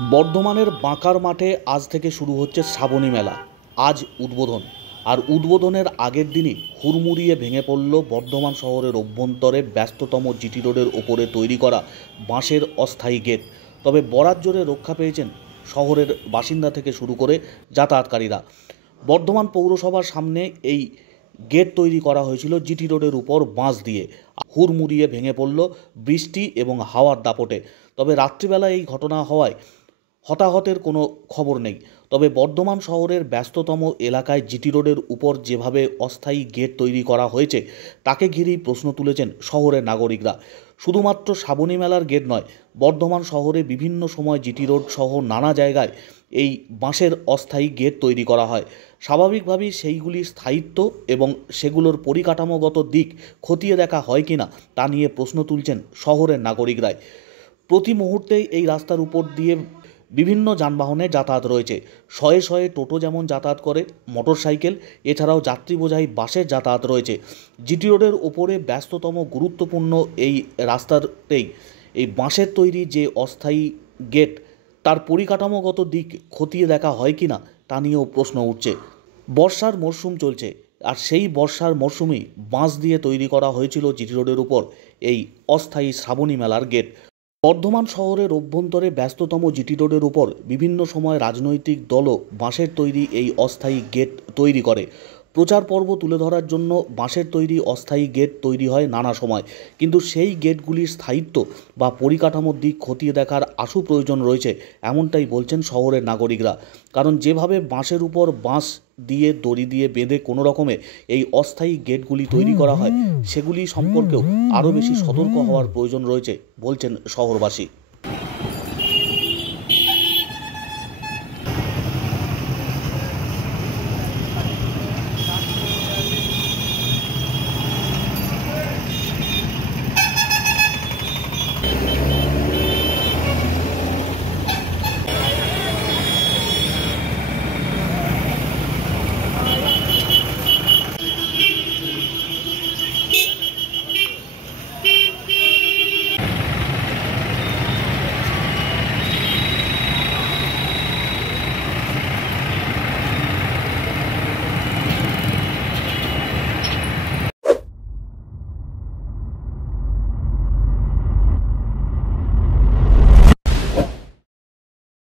বর্ধমানের বাঁকার মাঠে আজ থেকে শুরু হচ্ছে শ্রাবণী মেলা। আজ উদ্বোধন। আর উদ্বোধনের আগের দিনই হুড়মুড়িয়ে ভেঙে পড়ল বর্ধমান শহরের অভ্যন্তরে ব্যস্ততম জিটি রোডের ওপরে তৈরি করা বাঁশের অস্থায়ী গেট। তবে বরাত জোরে রক্ষা পেয়েছেন শহরের বাসিন্দা থেকে শুরু করে যাতায়াতকারীরা। বর্ধমান পৌরসভার সামনে এই গেট তৈরি করা হয়েছিল জিটি রোডের উপর বাঁশ দিয়ে। হুড়মুড়িয়ে ভেঙে পড়ল বৃষ্টি এবং হাওয়ার দাপটে। তবে রাত্রিবেলা এই ঘটনা হওয়ায় হতাহতের কোনো খবর নেই। তবে বর্ধমান শহরের ব্যস্ততম এলাকায় জিটি রোডের উপর যেভাবে অস্থায়ী গেট তৈরি করা হয়েছে তাকে ঘিরেই প্রশ্ন তুলেছেন শহরের নাগরিকরা। শুধুমাত্র শ্রাবণী মেলার গেট নয়, বর্ধমান শহরে বিভিন্ন সময় জিটি রোড সহ নানা জায়গায় এই বাঁশের অস্থায়ী গেট তৈরি করা হয়। স্বাভাবিকভাবেই সেইগুলির স্থায়িত্ব এবং সেগুলোর পরিকাঠামোগত দিক খতিয়ে দেখা হয় কিনা তা নিয়ে প্রশ্ন তুলছেন শহরের নাগরিকরাই। প্রতি মুহূর্তেই এই রাস্তার উপর দিয়ে বিভিন্ন যানবাহনে যাতায়াত রয়েছে। শয়ে শয়ে টোটো যেমন যাতায়াত করে, মোটরসাইকেল, এছাড়াও যাত্রী বোঝাই বাসের যাতায়াত রয়েছে। জিটি রোডের ওপরে ব্যস্ততম গুরুত্বপূর্ণ এই রাস্তাতেই এই বাঁশের তৈরি যে অস্থায়ী গেট তার পরিকাঠামোগত দিক খতিয়ে দেখা হয় কি না তা নিয়েও প্রশ্ন উঠছে। বর্ষার মরশুম চলছে, আর সেই বর্ষার মরশুমেই বাঁশ দিয়ে তৈরি করা হয়েছিল জিটি রোডের উপর এই অস্থায়ী শ্রাবণী মেলার গেট। বর্ধমান শহরের অভ্যন্তরে ব্যস্ততম জিটি রোডের উপর বিভিন্ন সময় রাজনৈতিক দলও বাঁশের তৈরি এই অস্থায়ী গেট তৈরি করে। প্রচার পর্ব তুলে ধরার জন্য বাঁশের তৈরি অস্থায়ী গেট তৈরি হয় নানা সময়, কিন্তু সেই গেটগুলির স্থায়িত্ব বা পরিকাঠামোর দিক খতিয়ে দেখার আশু প্রয়োজন রয়েছে, এমনটাই বলছেন শহরের নাগরিকরা। কারণ যেভাবে বাঁশের উপর বাঁশ দিয়ে দড়ি দিয়ে বেঁধে কোনো রকমে এই অস্থায়ী গেটগুলি তৈরি করা হয়, সেগুলি সম্পর্কেও আরও বেশি সতর্ক হওয়ার প্রয়োজন রয়েছে বলছেন শহরবাসী।